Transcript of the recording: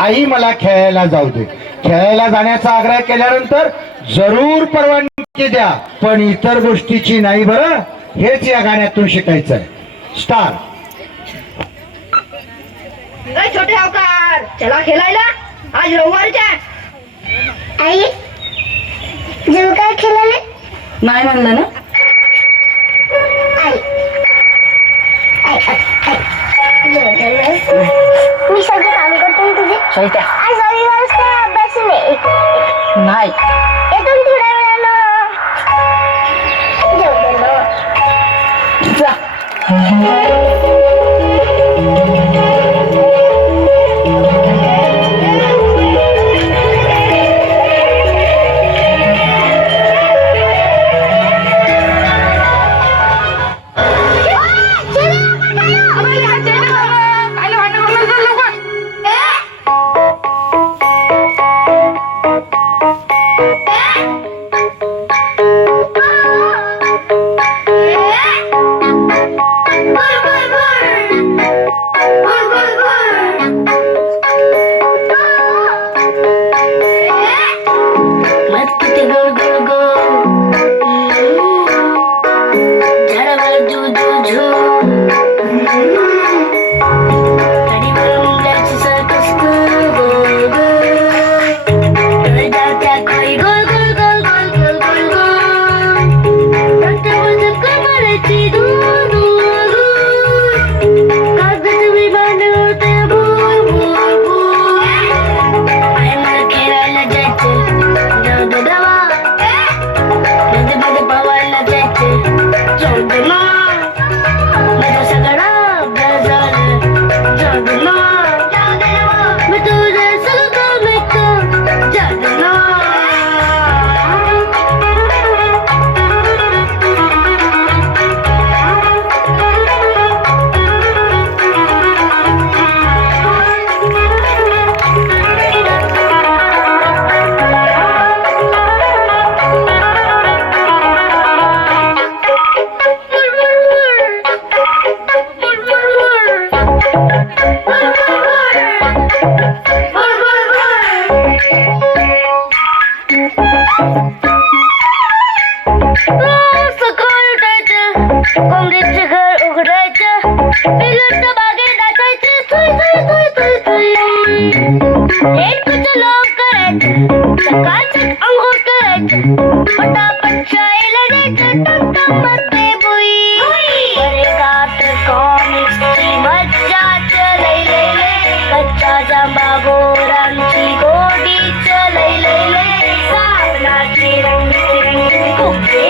आई मला खेळायला जाऊ दे. खेळायला जाण्याचा आग्रह केल्यानंतर जरूर परवानगी द्या. पण इतर गोष्टीची नाही बरं. हेच या गाण्यातून शिकायचं आहे स्टार छोटे सावकार चला खेळायला. आज रविवारच्या आई जेव काय खेळाले नाही म्हणलं ना? それで。遊びをした。バスに。ない。えっとトラウの以もでのう उठायचं घर उघडायचं पिलूचं बागेत नाचायचं तुई तुई तुई तुई तुई एक लोक करायचं सकाळचं अंघोळ करायचं पटापट शाळेला जायचं टमटममध्ये बुई वर्गात कॉमिक्सची मज्जा लई लई लई कच्चा जांबा बोरांची गोडी लई लई लई साबणाची रंगीरंगी खूप एवढं